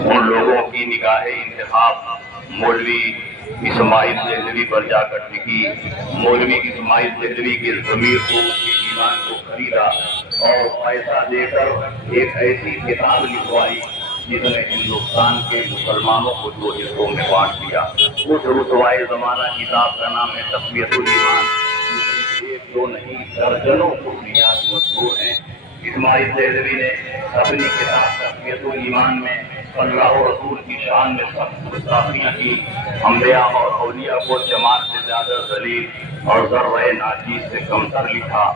ان لوگوں کی نگاہ انتخاب مولوی اسماعیل دہلوی پر جا کر ٹکی۔ مولوی اسماعیل دہلوی کے ضمیر کو، اس کے ایمان کو خریدا اور پیسہ دے کر ایک ایسی کتاب لکھوائی جس نے ہندوستان کے مسلمانوں کو دو حصوں میں بانٹ دیا۔ اس رسوائے زمانہ کتاب کا نام ہے تقویۃ الایمان، جس میں ایک دو نہیں درجنوں کلیات مذکور ہیں۔ اسماعیل دہلوی نے اپنی کتاب تقویۃ الایمان میں اللہ و رسول کی شان میں سخت گستاخیاں کی، انبیاء اور اولیاء کو جماعت سے زیادہ ذلیل اور ذرہ ناچیز سے کمتر لکھا۔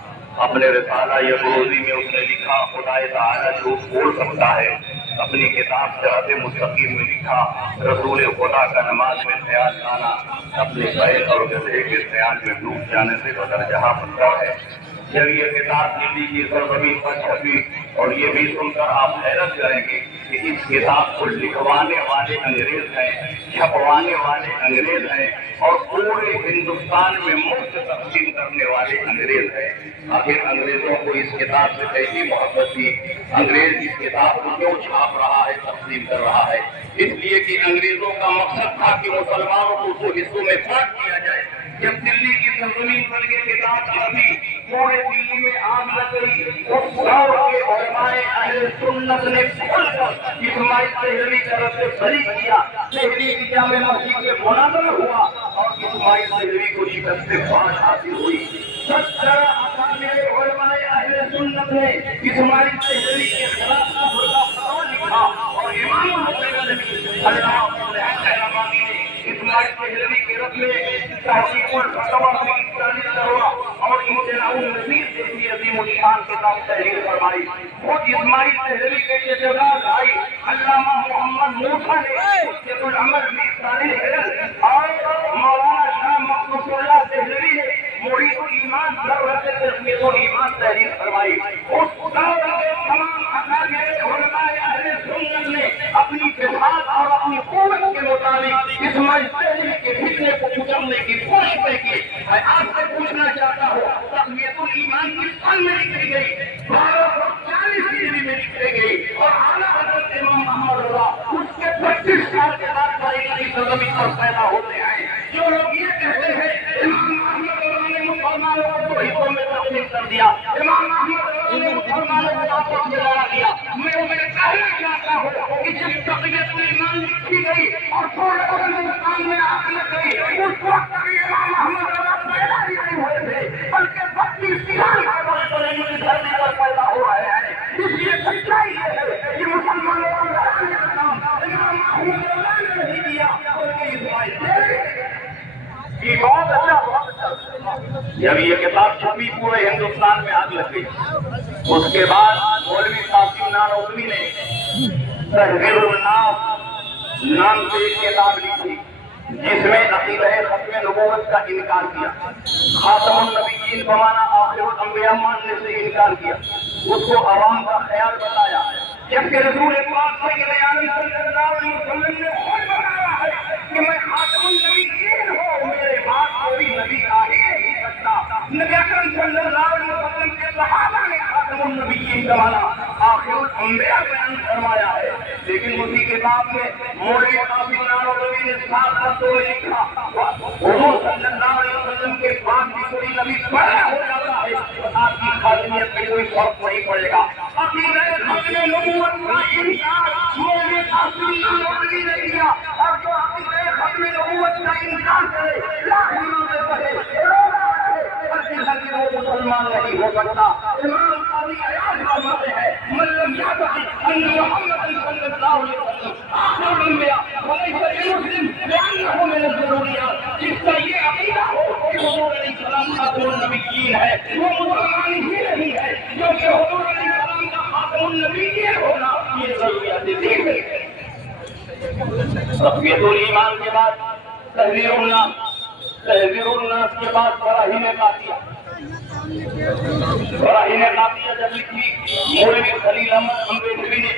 اپنے رسالہ یکروزی میں اس نے لکھا، خدا تعالیٰ جھوٹ بول سکتا ہے۔ اپنی کتاب صراط مستقیم میں لکھا، رسول خدا کا نماز میں خیال آنا اپنے بیل اور گدھے کے خیال میں ڈوب جانے سے بدرجہ بدتر ہے۔ جب یہ کتاب دلی کی سرزمین پر چھپی، اور یہ بھی سن کر آپ حیرت کریں گے کہ اس کتاب کو لکھوانے والے انگریز ہیں، چھپوانے والے انگریز ہیں، اور پورے ہندوستان میں مفت تقسیم کرنے والے انگریز ہیں۔ آخر انگریزوں کو اس کتاب سے کیسی محبت تھی؟ انگریز اس کتاب کو کیوں چھاپ رہا ہے، تقسیم کر رہا ہے؟ اس لیے کہ انگریزوں کا مقصد تھا کہ مسلمانوں کو دو حصوں میں بانٹ دیا جائے۔ جب دلی کی سرزمین پر یہ کتاب چھپی، پورے دلی میں آگ لگ گئی۔ اس دور کے علماء اہل سنت نے کھل کر اسماعیل دہلوی کا رد بری کیا۔ دہلی کی جامع مسجد میں مناظرہ ہوا اور اسماعیل دہلوی کو شکست فاش حاصل ہوئی۔ 17 اکابر علماء اہل سنت نے اسماعیل دہلوی کے خلاف کفر کا فتویٰ لکھا، اور امام مسلم علامہ حیدرآبادی نے اسماعیل دہلوی کے رد میں تحقیق الفتویٰ میں 41 دروا اور امتناع النظیر جیسی عظیم الشان کتاب تحریر فرمائی۔ خود اسماعیل دہلوی کے جدار بھائی علامہ محمد موسیٰ نے حجت العمل میں تاریخ اور مولانا شاہ مقدس اللہ دہلوی نے محیط الایمان ضرورت تقویۃ الایمان تحریر فرمائی۔ اس دور کے تمام اکابر علماء اہل سنت نے اپنی جہاد اور اپنی قوت کے مطابق اسماعیل دہلوی کے فتنے کو کچلنے کی کوششیں کی۔ میں آپ سے پوچھنا چاہتا ہوں، تقویۃ الایمان کس سن میں لکھی گئی؟ 1240 عیسوی میں لکھی گئی، اور اعلیٰ حضرت امام محمد رضا اس کے 25 سال کے بعد تاریخ کی سرزمین پر پیدا ہوتے ہیں۔ جو لوگ یہ کہتے ہیں امام محمد رضا نے مسلمانوں کو دو حصوں میں تقسیم کر دیا، امام محمد رضا نے مسلمانوں کو آپس میں لڑا دیا، میں انہیں کہنا چاہتا ہوں کہ جب تقویۃ الایمان لکھی گئی اور پورے ہندوستان میں آگ لگ گئی، اس وقت بھی امام محمد رضا پیدا ہی نہیں ہوئے تھے، بلکہ 32 سال کے بعد کی دھرتی پر پیدا ہو رہے ہیں۔ اس لیے سچائی یہ ہے کہ مسلمانوں کو لڑانے کا کام امام محمد رضا نے نہیں دیا، بلکہ اسماعیل دہلوی نے۔ بہت اچھا۔ جب یہ کتاب چھپی پورے ہندوستان میں آگ لگ گئی۔ اس کے بعد مولوی قاسم نانوتوی نے تحذیر الناس نام سے ایک کتاب لکھی، جس میں عقیدہ ختم نبوت کا انکار کیا، خاتم النبیین بمانا آخر الانبیاء ماننے سے انکار کیا، اس کو عوام کا خیال بتایا، جبکہ رسول پاک صلی اللہ علیہ وسلم نے خود بتایا ہے کہ میں خاتم النبیین ہوں، میرے بعد کوئی نبی آ ہی نہیں سکتا۔ نبی اکرم صلی اللہ علیہ وسلم کے صحابہ نے خاتم النبیین کا مانا آخر الانبیاء بیان فرمایا ہے، لیکن اسی کتاب میں مولوی قاسم نانوتوی نے صاف لفظوں میں لکھا، حضور صلی اللہ علیہ وسلم کے بعد بھی کوئی نبی پیدا ہو جاتا ہے تو آپ کی خاتمیت میں کوئی فرق نہیں پڑے گا۔ عقیدہ ختم نبوت کا انکار مولوی قاسم نانوتوی نے کیا، اور جو عقیدہ ختم نبوت کا انکار کرے لاکھ نمازیں پڑھے، روزہ رکھے، پر جیسا کہ وہ مسلمان نہیں ہو سکتا۔ امام قاضی عیاض فرماتے ہیں، من لم يعتقد ان محمد صلی اللہ علیہ وسلم آخر الانبیاء وليس بمسلم لانه من الضروريات، جس کا یہ عقیدہ ہو کہ حضور علیہ السلام خاتم النبیین ہے، وہ مسلمان ہی نہیں ہے، کیونکہ حضور علیہ السلام کا خاتم النبیین ہونا یہ ضروریات دین ہے۔ تقویۃ الایمان کے بعد تحذیر الناس کے بعد براہین قاطعہ جب لکھی مولوی خلیل احمد امبیڈکری نے،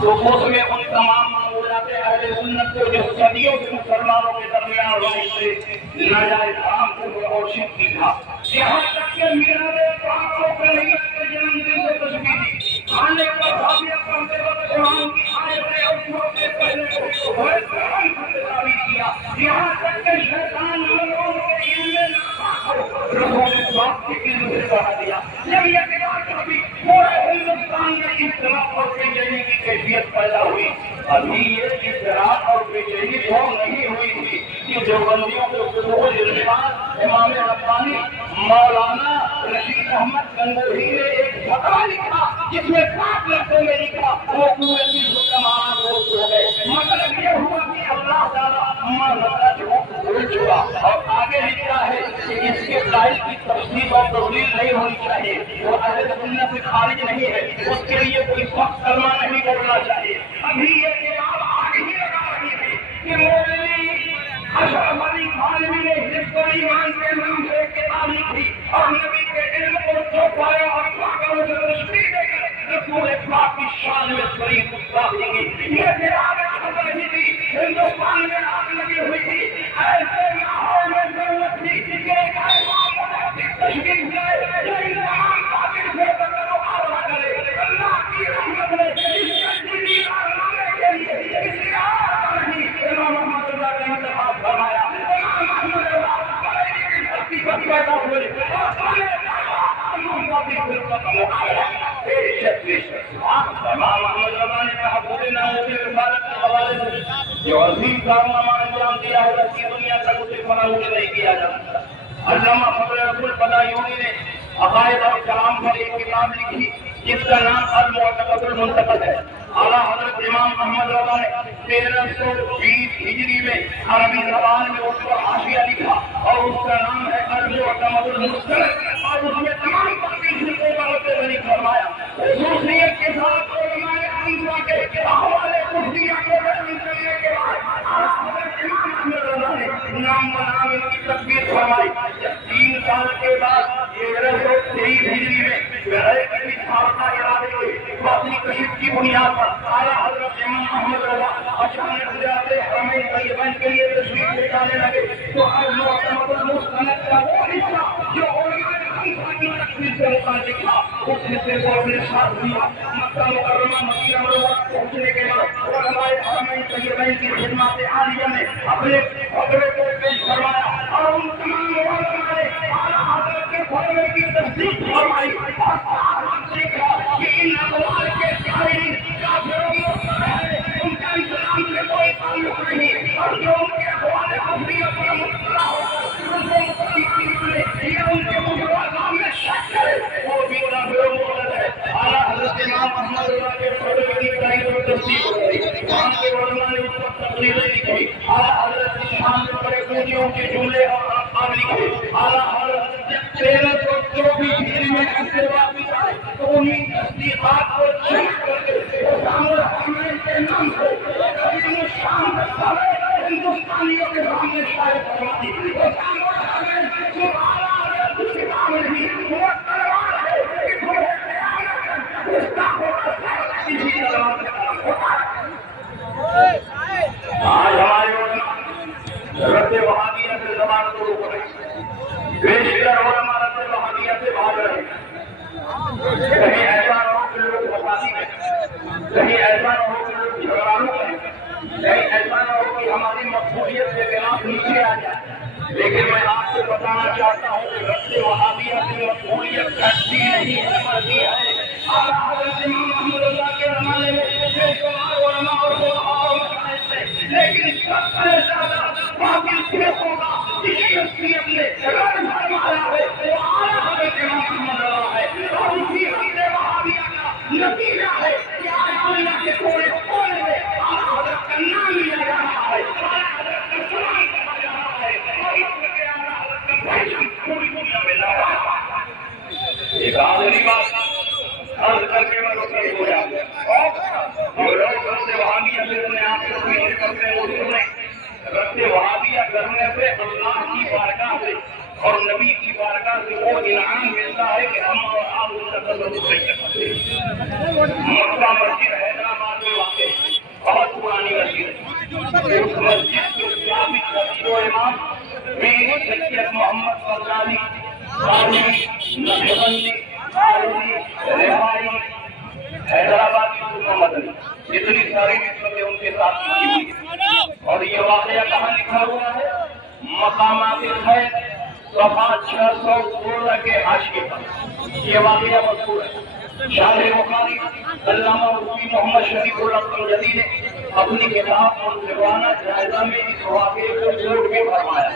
تو اس میں ان تمام معمولات اہل سنت کو جو صدیوں سے مسلمانوں کے درمیان رہے تھے ناجائز حرام کو اور شرک کی تھا، یہاں تک کہ میلاد پاک کو کلیہ کے جنم دن سے تشبیہ دی، کھانے پر بھابیاں کرتے وقت قرآن کی آیتیں اور موقع پہلے کیا یہاں تک کہ شیطان لوگوں کے علم میں رسول پاک کے علم سے بڑھا دیا. جب یہ کتاب کبھی پورے ہندوستان میں اضطراب اور بے چینی کی کیفیت پیدا ہوئی. ابھی یہ اضطراب اور بے چینی تو نہیں ہوئی تھی کہ دیوبندیوں کے فضول ارشاد امام ربانی مولانا رشید احمد گنگوہی نے ایک فتویٰ لکھا جس میں 7 لفظوں میں لکھا وہ پورے چیز کا معنی درست ہو گئے. مطلب یہ ہوا کہ اللہ تعالیٰ بھول چکا. اور آگے لکھا ہے کہ اس کے قائل کی تصدیق اور تبدیل نہیں ہونی چاہیے. وہ اہل سنت سے خارج نہیں ہے. اس کے لیے کوئی سخت کلمہ نہیں بولنا چاہیے. ابھی یہ کتاب آگ ہی لگا رہی تھی کہ مولوی اشرف علی تھانوی نے حفظ ایمان کے نام سے ایک کتاب لکھی اور نبی کے علم کو چوپایا اور پاکوں سے تشریح دے کر رسول پاک کی شان میں شریف اتاری گی. یہ کتاب چل رہی تھی. ہندوستان میں آگ لگی ہوئی تھی. ایسے ماحول میں ضرورت تھی کہ ایک ایسا تشریف لائے جو ان تمام قاتل سے مقابلہ کرے. اللہ کی رحمت نے اس جدید کارنامے کے لیے اس کی آواز نہیں امام محمد اللہ کا انتخاب فرمایا. امام محمد اللہ بریلی کی دھرتی پر پیدا ہوئے اور سارے محمدی فرقہ کا مقابلہ امام محمد اللہ نے کہا پورے ناموں کی رسالت کے حوالے سے جو عظیم کارنامہ انجام دیا ہے اس کی دنیا تک اسے فراموش نہیں کیا جا سکتا. علامہ فضل رسول بدایونی نے عقائد اور کلام پر ایک کتاب لکھی جس کا نام المعتقد المنتقد ہے. اعلیٰ حضرت امام احمد رضا نے 1320 ہجری میں عربی زبان میں اس پر حاشیہ لکھا اور اس کا نام ہے المعتقد المنتقد اور اس میں تمام تنقیدی کو بنی فرمایا. خصوصیت کے ساتھ علماء حنفیہ کے احوال کفریہ کو بیان کرنے کے بعد اعلیٰ حضرت امام احمد رضا نے نام بنام ان کی تکبیر فرمائی. 3 سال کے بعد 1323 ہجری میں غیر کی سابقہ ارادے ہوئی باطنی کشف کی بنیاد پر اعلیٰ حضرت امام احمد رضا اچانک زیادہ حرمین طیبین کے لیے تشریف لے جانے لگے تو المعتمد المستند کا وہ حصہ جو علماء حنفیہ کی تکبیر سے متعلق تھا اس حصے کو اپنے ساتھ لیا. مکہ مکرمہ مدینہ منورہ پہنچنے کے بعد علماء حرمین طیبین کی خدمات عالیہ نے اپنے فتوے کو پیش فرمایا اور ان تمام علماء نے اعلیٰ حضرت کے فتوے کی تصدیق فرمائی اور صاحب دیکھا کہ ان اقوال کے قائلین کافروں میں ان کا اسلام سے کوئی تعلق نہیں اور جو ان کے اقوال حفظیہ پر مطلع ہو ان کو مسلمان نے یا ان کے مجرمات میں شک کرے وہ بھی کافروں مولد ہے. اعلیٰ حضرت امام احمد رضا کے فتوے کی تائید و تصدیق ہو گئی. وہاں کے علماء نے اس پر تقریریں لکھی. اعلیٰ حضرت کی شان میں بڑے اونچے اونچے جملے اور الفاظ لکھے. اعلیٰ حضرت جب 1324 ہجری میں ایسے واپس آئے تو انہیں تصدیقات کو چیک کر کے اسامہ حرمین کے نام سے تقریباً شام رکھتا ہے ہندوستانیوں کے سامنے شائع فرما دی. اسامہ حرمین صرف اعلیٰ حضرت کی کتاب نہیں وہ تلوار ہے کہ تمہیں قیامت گستاخوں کا سر کسی تلوار سے قلم ہوتا ہے. آج ہمارے علماء رد وہابیہ سے زبان کو روک رہے ہیں. بیشتر علماء رد وہابیہ سے بھاگ رہے ہیں. کہیں ایسا نہ ہو کہ لوگ فسادی میں کہیں ایسا نہ ہو کہ لوگ جھگڑالو میں کہیں ایسا نہ ہو کہ ہماری مقبولیت کے خلاف نیچے آ جائے. لیکن میں آپ کو بتانا چاہتا ہوں کہ رد وہابیہ کی مقبولیت گھٹتی نہیں ہے بڑھتی ہے. اعلیٰ حضرت امام احمد اللہ کے زمانے میں بے شمار علماء اور فقہاء اور مشائخ تھے لیکن سب سے زیادہ باقی فرقوں کا شیعیت نے رد فرمایا ہے وہ اعلیٰ حضرت امام احمد اللہ ہے اور اسی رد وہابیہ کا نتیجہ ہے کہ آج دنیا کے کونے کونے میں اعلیٰ حضرت کا نام لیا جا رہا ہے. اعلیٰ حضرت کا سلام کہا جا رہا ہے اور مطلب کہ اعلیٰ حضرت کا پہچان پوری دنیا میں لگا ہے. ایک آخری بات عرض کر کے میں رک ہو جاؤں. جو لوگ رد وہابیہ سے اپنے آپ کو پیچھے کرتے ہیں وہ سنیں رد وہابیہ کرنے سے اللہ کی بارگاہ سے اور نبی کی بارگاہ سے وہ انعام ملتا ہے کہ ہم اور آپ ان کا تصور نہیں کر سکتے. مکہ مسجد حیدرآباد میں واقع بہت پرانی مسجد ہے. اس مسجد کے ثابت مسجد و امام میر سید محمد غزالی قاضی نقشبندی قاضی رفاعی حیدرآباد کی مدنی جتنی ساری نسبتیں ان کے ساتھ لکھی ہوئی ہیں۔ اور یہ واقعہ کہاں لکھا ہوا ہے؟ مقامات خیر صفحہ 616 کے حاشیے پر یہ واقعہ مذکور ہے۔ شارح بخاری علامہ مفتی محمد شریف اللہ سنجدی نے اپنی کتاب منصفانہ جائزہ میں اس واقعے کو کوٹ میں فرمایا۔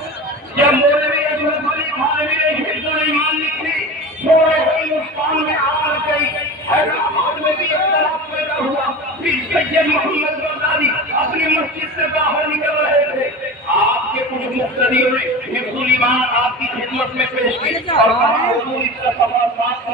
جب مولوی اشرف علی تھانوی نے حفظ الایمان لکھی، پورے ہندوستان میں آگ گئی، حیدرآباد میں بھی اختلاف پیدا ہوا۔ پھر سید محمد بغدادی اپنی مسجد سے باہر نکل رہے تھے، آپ کے کچھ مقتدیوں نے حفظ الایمان آپ کی خدمت میں پیش کی اور کہا حضور اس کا صفحہ 7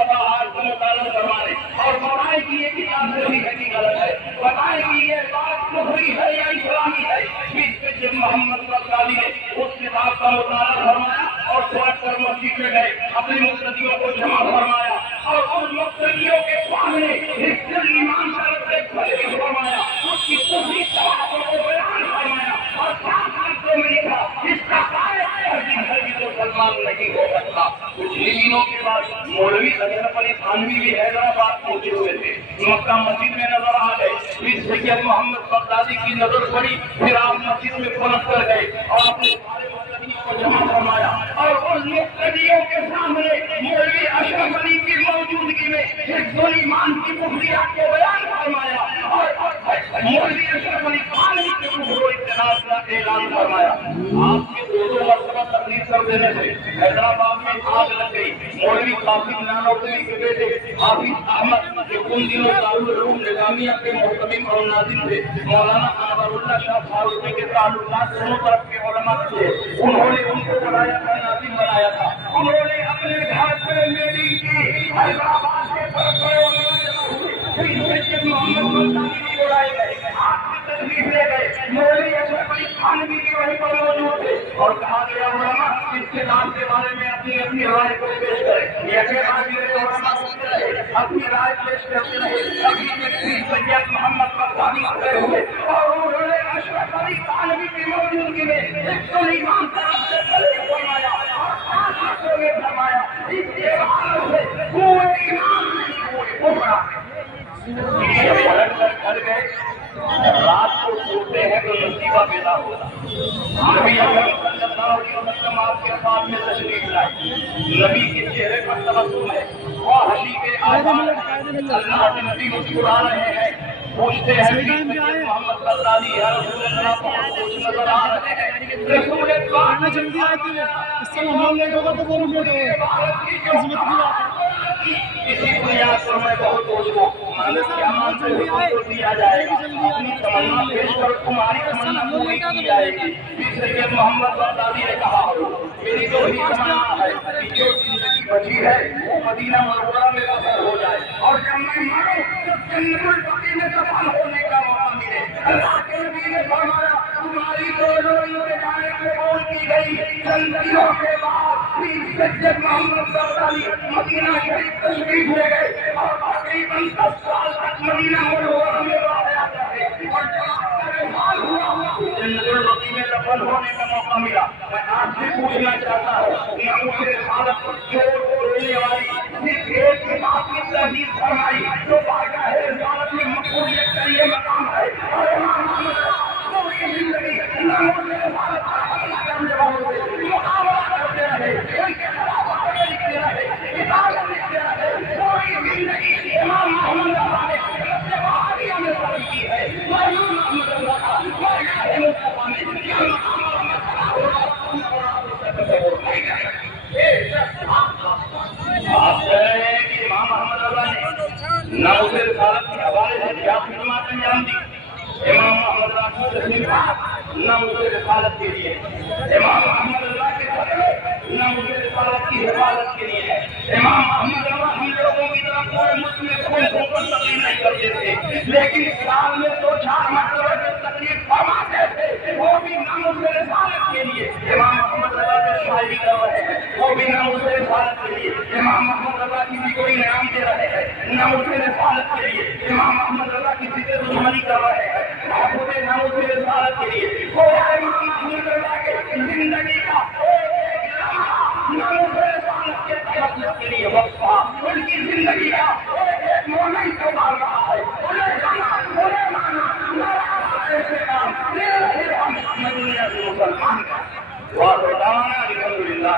کو مطالعہ کروائیں اور بتائیں کہ یہ کتاب صحیح ہے کہ غلط ہے، بتائیں کہ یہ بات کفری ہے یا اسلامی ہے۔ پھر سید محمد بغدادی نے اس کتاب کا مطالعہ فرمایا اور سوچ کر مسجد میں گئے، اپنے مقتدیوں کو جمع فرمایا اور ان مقتدیوں کے سامنے حفظ الایمان کا رد فرمایا، اس کی کفری باتوں کو بیان فرمایا اور ساتھ لفظوں میں لکھا اس کا مسلمان نہیں ہو سکتا۔ کچھ ہی دنوں کے بعد مولوی اشرف علی تھانوی بھی حیدرآباد پہنچے ہوئے تھے، مکہ مسجد میں نظر آ گئے۔ پھر سید محمد بغدادی کی نظر پڑی، پھر آپ مسجد میں پلٹ کر گئے اور اپنے سارے مقتدیوں کو جمع فرمایا اور ان مقتدیوں کے سامنے مولوی اشرف علی کی موجودگی میں حفظ الایمان کی کفریات کو بیان فرمایا اور مولوی اشرف علی تھانوی کے کفر و اجتناب کا اعلان فرمایا۔ آپ کے دو مرتبہ تقریر کر دینے سے حیدرآباد میں آگ لگ گئی۔ مولوی قاسم نانوتوی کے بیٹے حافظ احمد جو ان دنوں دارالعلوم نظامیہ کے محتمم اور ناظم تھے، مولانا انور اللہ شاہ فاروقی کے تعلقات دونوں طرف کے علماء تھے، انہوں نے ان کو بنایا تھا، ناظم بنایا تھا۔ انہوں نے اپنے گھر پہ میٹنگ کی، حیدرآباد کے طرف بڑے علماء جمع ہوئے، پھر سید محمد بغدادی بھی بلائے گئے، آپ کی تشریف لے گئے، مولوی اشرف علی تھانوی بھی وہیں پر موجود تھے اور کہا گیا علماء اس کتاب کے بارے میں اپنی رائے کو پیش کریں۔ یہ کہ علماء اپنی رائے پیش کرتے رہے، ابھی سید محمد بغدادی کھڑے ہوئے اور انہوں نے اشرف علی تھانوی کی موجودگی میں حفظ الایمان طرف سے تلقین فرمایا اور ساتھ ہاتھوں میں فرمایا اس کے بعد سے کوئی ایمان نہیں، کوئی کفر نہیں۔ یہ پلٹ کر گھر گئے، رات کو سوتے ہیں تو نصیبہ پیدا ہوتا۔ نبی اکرم صلی اللہ علیہ وسلم آپ کے پاس میں تشریف لائے، نبی کے چہرے پر تبسم ہے، وہ ہنسی کے آثار ہیں، اللہ کے نبی مسکرا رہے ہیں، پوچھتے ہیں سید محمد بغدادی یا رسول اللہ بہت خوش نظر آ رہے ہیں۔ رسول اللہ جلدی آتی ہے، اس سے ماحول لیٹ ہوگا تو بولوں گے عظمت کی بات ہے۔ اسی بنیاد پر میں بہت خوش ہوں، مالک قیامت سے حکم کو دیا جائے گا، اپنی تمنا پیش کر تمہاری تمنا پوری کی جائے گی۔ پھر سید محمد بغدادی نے کہا میری تو یہی تمنا ہے کہ جو زندگی بچی ہے وہ مدینہ منورہ میں بسر ہو جائے اور جب میں مروں تو جنت البقیع میں دفن ہونے کا موقع ملے۔ اللہ کے نبی نے فرمایا تمہاری دونوں انتظاریں قبول کی گئی۔ چند دنوں کے بعد پھر سید محمد بغدادی مدینہ شریف تشریف لے گئے اور تقریباً 10 سال تک مدینہ منورہ میں رہا کرتے اور جب آپ کا انتقال ہوا جنت البقیع میں دفن ہونے کا موقع ملا۔ میں آپ سے پوچھنا چاہتا ہوں کہ مجھے حالت پر چور کو رونے والی صرف ایک کتاب کی تحریر فرمائی جو بارگاہ رسالت میں مقبولیت کا یہ مقام ہے اور امام محمد پوری زندگی ناموں سے رسالت کا حملہ کرنے والوں سے مقابلہ کرتے رہے، ان کے خلاف آگے لکھتے رہے، کتابیں لکھتے رہے، پوری زندگی امام محمد نے اپنے بہاریوں میں صرف کی ہے۔ امام محمد کا بارگاہ مصطفیٰ میں یہ مقام آپ کہہ رہے ہیں کہ امام محمد اللہ نے نہ اسے رسالت کے حوالے سے کیا خدمات انجام دی، امام محمد اللہ کی تشریفات نہ اسے رسالت کے لیے، امام محمد اللہ کے خطرے نہ اسے رسالت کی حفاظت کے لیے ہے۔ امام محمد اللہ ہم لوگوں کی طرف پورے ملک میں کوئی حکم تقریر نہیں کرتے تھے، لیکن سال میں 2-4 مرتبہ جو تقریر فرماتے تھے وہ بھی نہ اسے رسالت کے لیے۔ امام محمد اللہ جو شاعری کر رہے ہیں وہ بھی نہ اسے رسالت کے لیے، امام محمد اللہ کسی کو انعام دے رہے ہیں نہ اسے رسالت کے لیے، امام محمد اللہ کسی سے دشمنی کر رہے ہیں نہ اسے رسالت کے لیے۔ وہ امام محمد اللہ کے زندگی کا ایک لمحہ نہ اسے رسالت کے تحفظ کے لیے وقفہ، ان کی زندگی کا ایک مومنٹ ابھر رہا ہے، انہیں جانا انہیں مانا نہ مسلمان ہیں. وآخر دعوانا الحمدللہ